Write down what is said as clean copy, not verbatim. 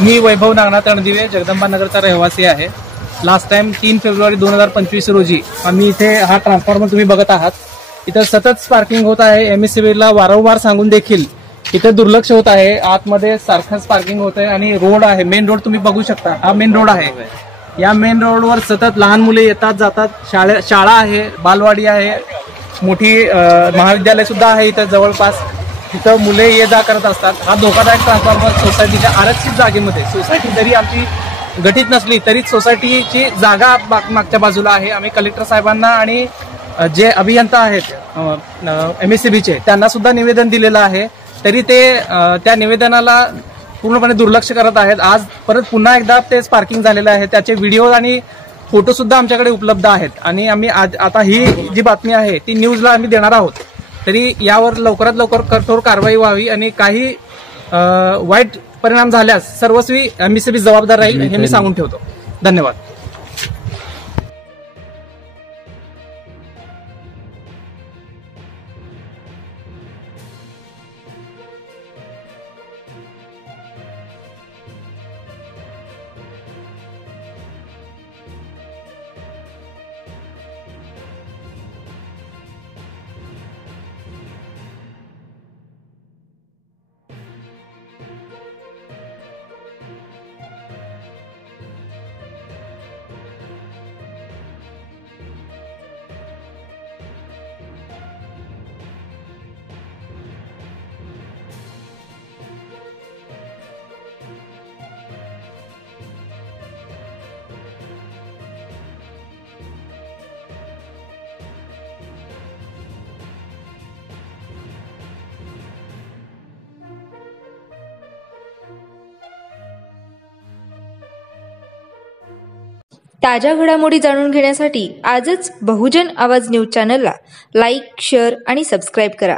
मी वैभव नागनाथ रणदिवे जगदंबा नगरचा रहिवासी आहे। लास्ट टाइम 3 फेब्रुवारी 2025 रोजी आम्ही इथे हा ट्रान्सफॉर्मर तुम्ही बघत आहात, इथं सतत स्पार्किंग होत आहे। एमएससीबीला वारंवार सांगून देखील इथे दुर्लक्ष होत आहे। आतमध्ये सारखं स्पार्किंग होत आहे आणि रोड आहे, मेन रोड तुम्ही बघू शकता, हा मेन रोड आहे। या मेन रोडवर सतत लहान मुले येतात जातात, शाळा आहे, बालवाडी आहे, मोठी महाविद्यालय सुद्धा आहे इथं जवळपास। तिथं मुले ये जा करत असतात। हा धोकादायक ट्रान्सफॉर्मर सोसायटीच्या आरक्षित जागेमध्ये, सोसायटी जरी आमची गठीत नसली तरी सोसायटीची जागा मागच्या बाजूला आहे। आम्ही कलेक्टर साहेबांना आणि जे अभियंता आहेत एमएससीबीचे त्यांना सुद्धा निवेदन दिलेलं आहे, तरी ते त्या निवेदनाला पूर्णपणे दुर्लक्ष करत आहेत। आज परत पुन्हा एकदा ते स्पार्किंग झालेलं आहे, त्याचे व्हिडिओ आणि फोटो सुद्धा आमच्याकडे उपलब्ध आहेत आणि आम्ही आता ही जी बातमी आहे ती न्यूजला आम्ही देणार आहोत। तरी यावर लवकरात लवकर कठोर कारवाई व्हावी आणि काही वाईट परिणाम झाल्यास सर्वस्वी एमएससीबी जबाबदार राहील हे मी सांगून ठेवतो। धन्यवाद। ताज्या घडामोडी जाणून घेण्यासाठी आजच बहुजन आवाज न्यूज चॅनलला लाईक, शेअर आणि सबस्क्राईब करा।